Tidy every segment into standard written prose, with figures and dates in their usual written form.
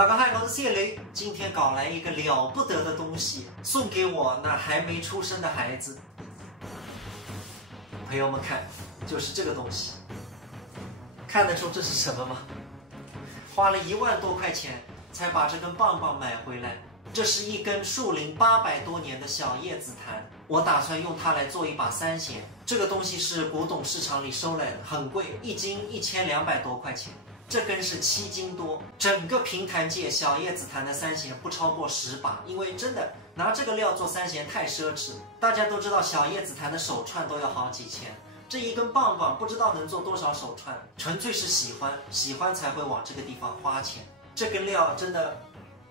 大家好，我是谢雷，今天搞来一个了不得的东西，送给我那还没出生的孩子。朋友们看，就是这个东西，看得出这是什么吗？花了1万多块钱才把这根棒棒买回来。这是一根树龄800多年的小叶紫檀，我打算用它来做一把三弦。这个东西是古董市场里收来的，很贵，1斤1200多块钱。这根是7斤多，整个评弹界小叶紫檀的三弦不超过10把，因为真的拿这个料做三弦太奢侈。大家都知道小叶紫檀的手串都要好几千，这一根棒棒不知道能做多少手串，纯粹是喜欢才会往这个地方花钱。这根料真的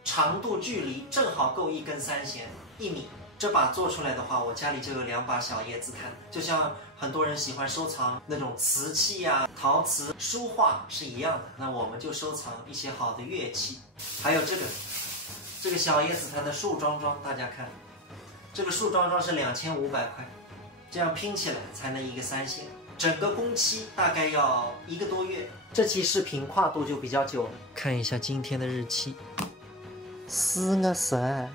长度距离正好够一根三弦1米。这把做出来的话，我家里就有2把小叶紫檀，就像很多人喜欢收藏那种瓷器啊、陶瓷、书画是一样的。那我们就收藏一些好的乐器，还有这个小叶紫檀的树桩桩，大家看，这个树桩桩是2500块，这样拼起来才能一个三弦。整个工期大概要1个多月。这期视频跨度就比较久了，看一下今天的日期，4月10。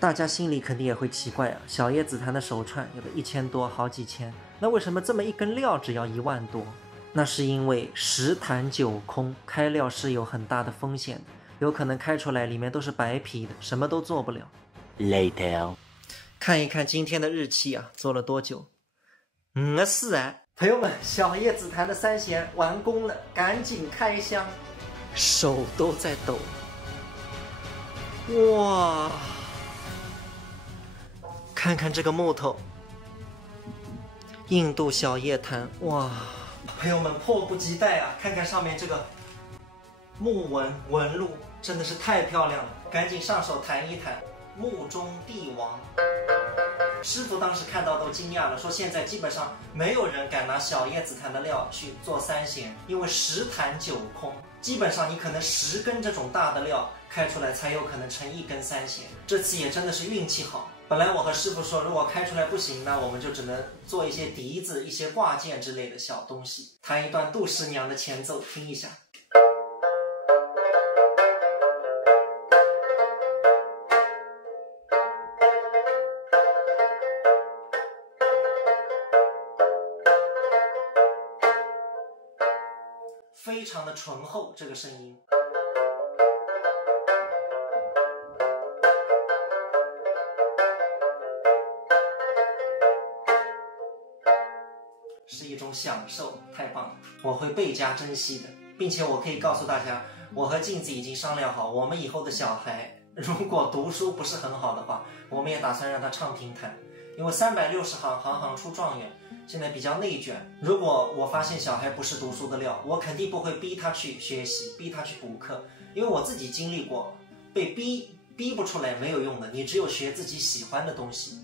大家心里肯定也会奇怪啊，小叶紫檀的手串有的1000多，好几千，那为什么这么一根料只要1万多？那是因为10弹9空，开料是有很大的风险的，有可能开出来里面都是白皮的，什么都做不了。Later， 看一看今天的日期啊，做了多久？5月4。朋友们，小叶紫檀的三弦完工了，赶紧开箱，手都在抖。哇！看看这个木头，印度小叶檀，哇！朋友们迫不及待啊，看看上面这个木纹路，真的是太漂亮了，赶紧上手弹一弹。木中帝王，师傅当时看到都惊讶了，说现在基本上没有人敢拿小叶紫檀的料去做三弦，因为10弹9空，基本上你可能10根这种大的料开出来才有可能成一根三弦。这次也真的是运气好。本来我和师傅说，如果开出来不行，那我们就只能做一些笛子、一些挂件之类的小东西。弹一段杜十娘的前奏，听一下。非常的醇厚，这个声音。是一种享受，太棒了，我会倍加珍惜的，并且我可以告诉大家，我和镜子已经商量好，我们以后的小孩如果读书不是很好的话，我们也打算让他唱评弹，因为360行，行行出状元，现在比较内卷。如果我发现小孩不是读书的料，我肯定不会逼他去学习，逼他去补课，因为我自己经历过，被逼不出来没有用的，你只有学自己喜欢的东西，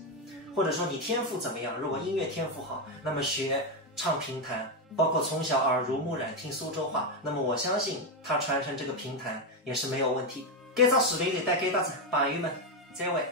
或者说你天赋怎么样，如果音乐天赋好，那么学唱评弹，包括从小耳濡目染听苏州话，那么我相信他传承这个评弹也是没有问题。这张视频就到这，朋友们，再会。